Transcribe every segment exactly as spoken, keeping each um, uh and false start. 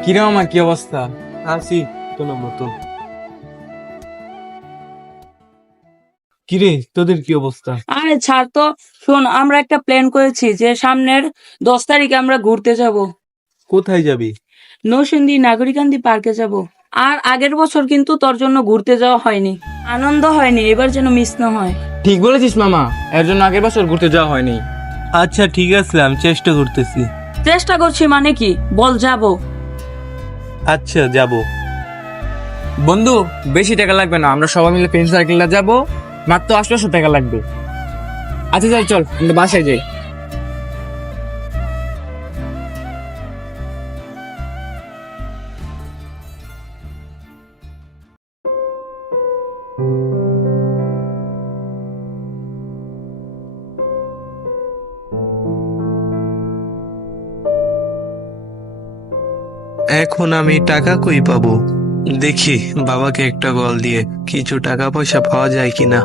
কিরে মামা, কি অবস্থা? আছি কোনো মতন। কিরে তোদের কি অবস্থা? আরে ছাড় তো। শোন, আমরা একটা প্ল্যান করেছি যে সামনের দশ তারিখে আমরা ঘুরতে যাব। কোথায় যাবি? নৌসিন্দি নাগরিকান্দি পার্কে যাব। আর আগের বছর কিন্তু তোর জন্য ঘুরতে যাওয়া হয়নি, আনন্দ হয়নি, এবার যেন মিস না হয়। ঠিক বলেছিস মামা, এর জন্য আগের বছর ঘুরতে যাওয়া হয়নি। আচ্ছা ঠিক আছে, আমি চেষ্টা করতেছি। চেষ্টা করছি মানে কি, বল যাব। আচ্ছা যাব। বন্ধু, বেশি টাকা লাগবে না, আমরা সবাই মিলে ফ্রেন্ড সার্কেলটা যাবো, মাত্র আটশোশো টাকা লাগবে। আচ্ছা চল চল, আমরা বাসায় যাই। এখন আমি টাকা কই পাবো? দেখি বাবাকে একটা কল দিয়ে কিছু টাকা পয়সা পাওয়া যায় কিনা।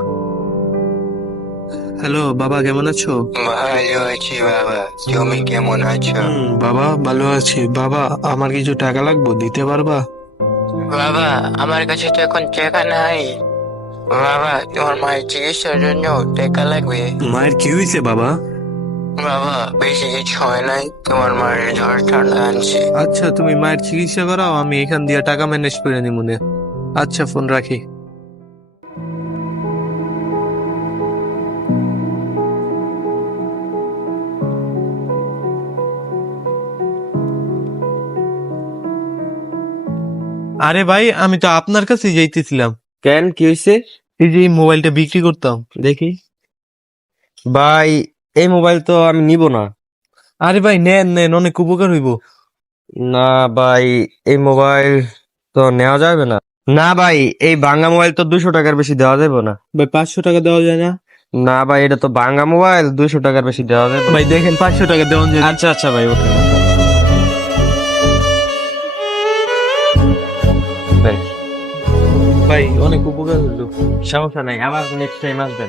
হ্যালো বাবা, কেমন আছো? ভালো আছি বাবা, তুমি কেমন আছো? হুম বাবা, ভালো আছি। বাবা, আমার কিছু টাকা লাগবে, দিতে পারবা? বাবা, আমার কাছে তো এখন টাকা নাই। বাবা, তোমার মায়ের চিকিৎসার জন্য টাকা লাগবে। মায়ের কি হয়েছে বাবা? বাবা, বেশি কিছু হয় নাই, তোমার মায়ের জ্বর ঠান্ডা আনছে। আচ্ছা তুমি মায়ের চিকিৎসা করাও, আমি এখান দিয়ে টাকা ম্যানেজ করে নিমুনে। আচ্ছা ফোন রাখি। আরে ভাই, আমি তো আপনার কাছে যাইতেছিলাম। কেন, কি হয়েছে? এই যে এই মোবাইলটা বিক্রি করতাম, দেখি। ভাই, এই মোবাইল তো আমি নিব না। আরে ভাই নেন নেন, অনেক উপকার হইব। না ভাই, এই মোবাইল তো নেওয়া যাবে না। না ভাই, এই ভাঙা মোবাইল তো দুশো টাকার বেশি দেওয়া যাবে না। ভাই পাঁচশো টাকা দেওয়া যায় না? না ভাই, এটা তো ভাঙা মোবাইল, দুশো টাকার বেশি দেওয়া যাবে না। ভাই দেখেন, পাঁচশো টাকা দেওয়া যায়। আচ্ছা আচ্ছা ভাই, ওঠেন। ভাই, ভাই অনেক উপকার হইলো। সমস্যা নাই, আবার নেক্সট টাইম আসবেন।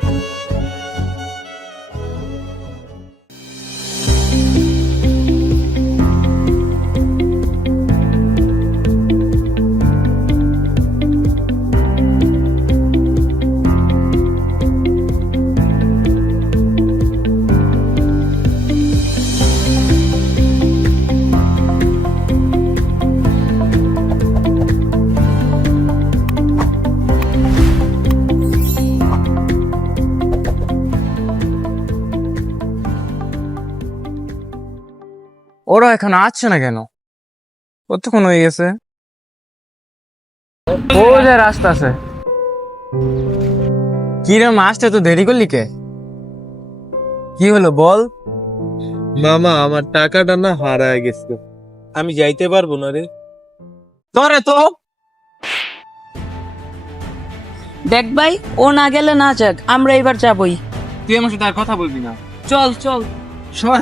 ওরা এখন আসছে না কেন? কতক্ষণ হয়ে গেছে? ও যে রাস্তা আছে। কি রে মা, আসতে তো দেরি করলি কে? কি হলো বল? মামা, আমার টাকাটা না হারায় গেছে, আমি যাইতে পারবো না রে। তোরে তো দেখ ভাই, ও না গেলে না যাক, আমরা এবার যাবই। তুই আমার সাথে আর কথা বলবি না। চল চল। সর।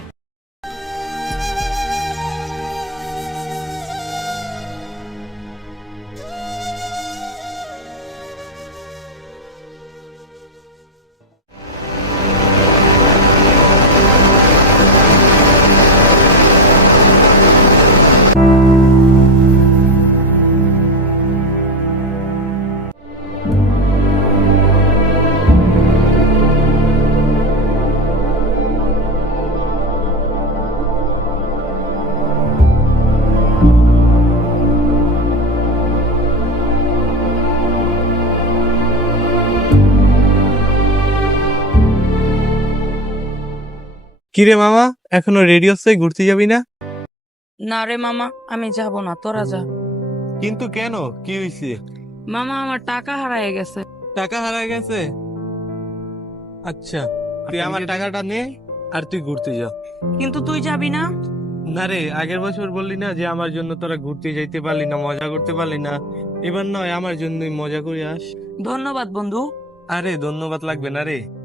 কিরে মামা, এখনো রেডি হচ্ছে, ঘুরতে যাবি না? না রে মামা, আমি যাব না, তোরা যা। কিন্তু কেন, কি হয়েছে? মামা, আমার টাকা হারায় গেছে। টাকা হারায় গেছে? আচ্ছা, তুই আমার টাকাটা নে আর তুই ঘুরতে যা। কিন্তু তুই যাবি না? না রে, আগের বছর বললি না যে আমার জন্য তোরা ঘুরতে যাইতে পারলি না, মজা করতে পারলি না। এবার নয়, আমার জন্যই মজা করে আস। ধন্যবাদ বন্ধু। আরে ধন্যবাদ লাগবে না রে।